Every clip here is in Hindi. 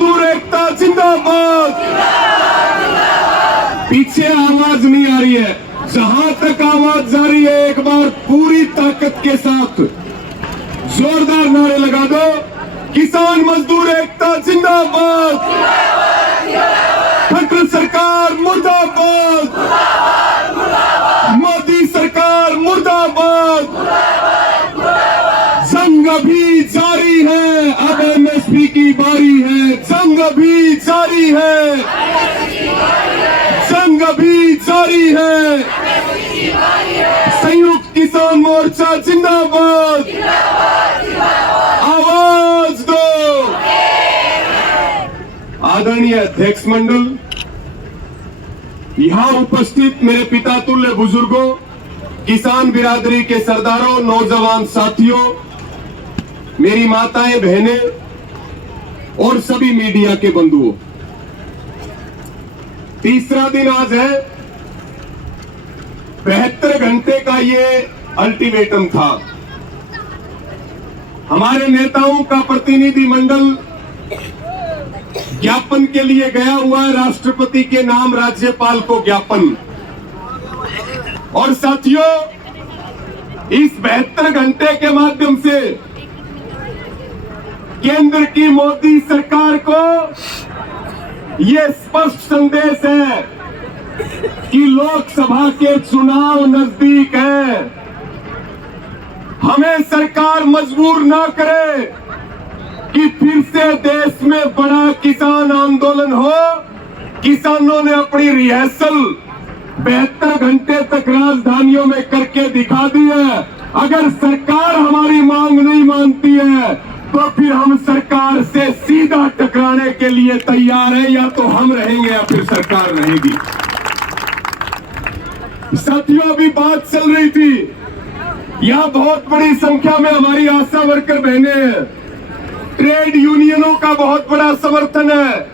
मजदूर एकता जिंदाबाद। पीछे आवाज नहीं आ रही है, जहां तक आवाज जा रही है एक बार पूरी ताकत के साथ जोरदार नारे लगा दो। किसान मजदूर एकता जिंदाबाद, खट्टर सरकार मुर्दाबाद, मोदी सरकार मुर्दाबाद। जंग अभी जारी है, अब एमएसपी की बारी है। जंग अभी जारी है, जंग अभी जारी है। संयुक्त किसान मोर्चा जिंदाबाद, आवाज दो। आदरणीय अध्यक्ष मंडल, यहां उपस्थित मेरे पिता तुल्य बुजुर्गों, किसान बिरादरी के सरदारों, नौजवान साथियों, मेरी माताएं, बहनें और सभी मीडिया के बंधुओं, तीसरा दिन आज है। 72 घंटे का ये अल्टीमेटम था। हमारे नेताओं का प्रतिनिधि मंडल ज्ञापन के लिए गया हुआ है, राष्ट्रपति के नाम राज्यपाल को ज्ञापन। और साथियों, इस 72 घंटे के माध्यम से केंद्र की मोदी सरकार को ये स्पष्ट संदेश है कि लोकसभा के चुनाव नजदीक है। हमें सरकार मजबूर ना करे कि फिर से देश में बड़ा किसान आंदोलन हो। किसानों ने अपनी रिहर्सल 72 घंटे तक राजधानियों में करके दिखा दी है। अगर सरकार हमारी मांग नहीं मानती है तो फिर हम सरकार से सीधा टकराने के लिए तैयार हैं। या तो हम रहेंगे या फिर सरकार रहेगी। साथियों, अभी बात चल रही थी, यहां बहुत बड़ी संख्या में हमारी आशा वर्कर बहनें हैं। ट्रेड यूनियनों का बहुत बड़ा समर्थन है,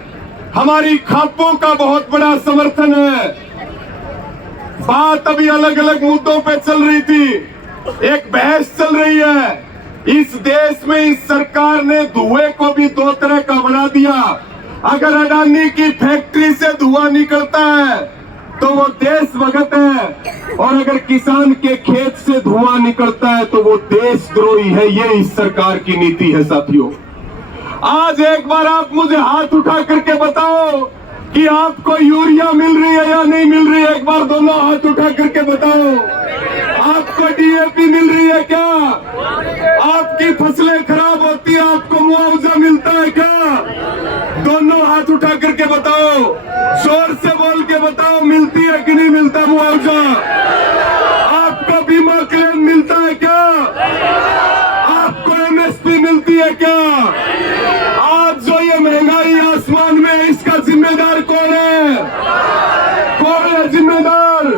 हमारी खापों का बहुत बड़ा समर्थन है। बात अभी अलग अलग मुद्दों पे चल रही थी, एक बहस चल रही है। इस देश में इस सरकार ने धुएं को भी दो तरह का बना दिया। अगर अडानी की फैक्ट्री से धुआं निकलता है तो वो देशभक्त है, और अगर किसान के खेत से धुआं निकलता है तो वो देशद्रोही है। ये इस सरकार की नीति है। साथियों, आज एक बार आप मुझे हाथ उठा करके बताओ कि आपको यूरिया मिल रही है या नहीं मिल रही है। एक बार दोनों हाथ उठा करके बताओ। आपको डीएपी मिल रही है क्या? आपकी फसलें खराब होती है, आपको मुआवजा मिलता है क्या? दोनों हाथ उठा करके बताओ, जोर से बोल के बताओ, मिलती है कि नहीं मिलता मुआवजा? आपको बीमा क्लेम मिलता है क्या? आपको एमएसपी मिलती है क्या? आज जो ये महंगाई आसमान में है, इसका जिम्मेदार कौन है? कौन है जिम्मेदार?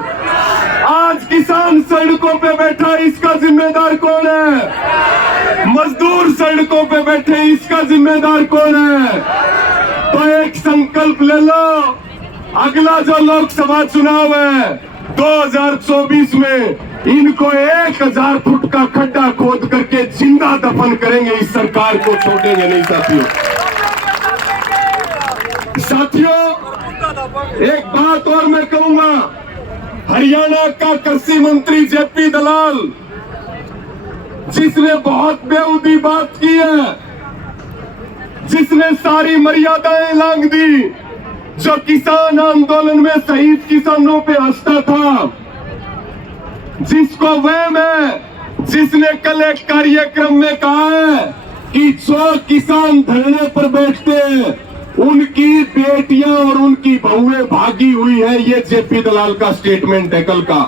आज किसान सड़कों पे बैठा, इसका जिम्मेदार कौन है? मजदूर सड़कों पे बैठे, इसका जिम्मेदार कौन है? तो एक संकल्प ले लो, अगला जो लोकसभा चुनाव है 2024 में इनको 1000 फुट का खड्डा खोद करके जिंदा दफन करेंगे। इस सरकार को छोड़ेंगे नहीं। साथियों, एक बात और मैं कहूंगा। हरियाणा का कृषि मंत्री जेपी दलाल, जिसने बहुत बेहूदी बात की है, जिसने सारी मर्यादाएं लांघ दी, जो किसान आंदोलन में शहीद किसानों पे हंसता था, जिसको वहम है, जिसने कल एक कार्यक्रम में कहा है कि जो किसान धरने पर बैठते हैं उनकी बेटियां और उनकी बहुएं भागी हुई है। ये जेपी दलाल का स्टेटमेंट है कल का।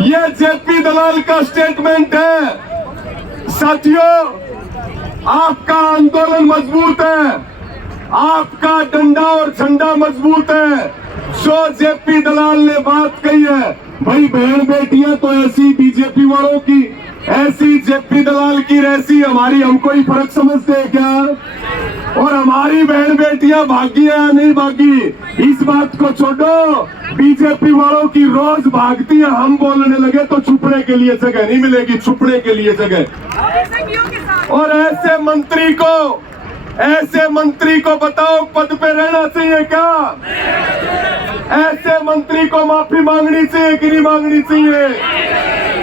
ये जेपी दलाल का स्टेटमेंट है। साथियों, आपका आंदोलन मजबूत है, आपका डंडा और झंडा मजबूत है। जो जेपी दलाल ने बात कही है, भाई बहन बेटियां तो ऐसी बीजेपी वालों की, ऐसी जेपी दलाल की रैसी हमारी हमको ही फर्क समझते हैं क्या? और हमारी बहन बेटियां भागी है या नहीं भागी, इस बात को छोड़ो। बीजेपी वालों की रोज भागती है, हम बोलने लगे तो छुपने के लिए जगह नहीं मिलेगी, छुपने के लिए जगह। और ऐसे मंत्री को बताओ पद पे रहना चाहिए क्या? ऐसे मंत्री को माफी मांगनी चाहिए कि नहीं मांगनी चाहिए?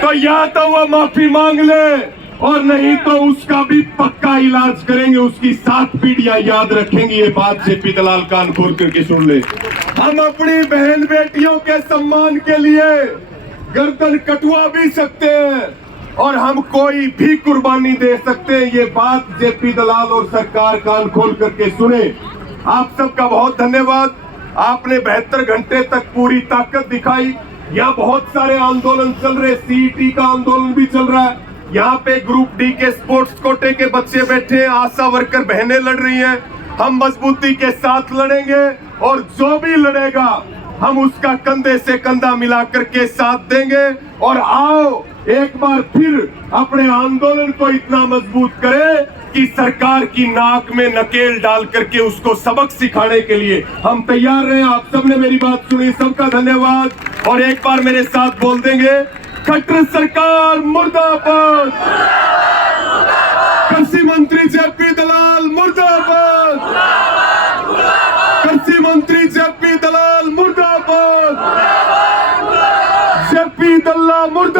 तो या तो वो माफी मांग ले और नहीं तो उसका भी पक्का इलाज करेंगे, उसकी 7 पीढ़ियां याद रखेंगी। ये बात जेपी दलाल कान खोल करके सुन ले। हम अपनी बहन बेटियों के सम्मान के लिए गर्दन कटवा भी सकते हैं और हम कोई भी कुर्बानी दे सकते हैं। ये बात जेपी दलाल और सरकार कान खोल करके सुने। आप सबका बहुत धन्यवाद। आपने 72 घंटे तक पूरी ताकत दिखाई। यहाँ बहुत सारे आंदोलन चल रहे, सीईटी का आंदोलन भी चल रहा है। यहाँ पे ग्रुप डी के स्पोर्ट्स कोटे के बच्चे बैठे हैं, आशा वर्कर बहनें लड़ रही हैं। हम मजबूती के साथ लड़ेंगे और जो भी लड़ेगा हम उसका कंधे से कंधा मिला करके साथ देंगे। और आओ एक बार फिर अपने आंदोलन को इतना मजबूत करें कि सरकार की नाक में नकेल डाल करके उसको सबक सिखाने के लिए हम तैयार रहे। आप सबने मेरी बात सुनी, सबका धन्यवाद। और एक बार मेरे साथ बोल देंगे, खट्टर सरकार मुर्दाबाद, कृषि मंत्री जेपी दलाल मुर्दाबाद, कृषि मंत्री जेपी दलाल मुर्दाबाद, जेपी दलाल मुर्दाबाद।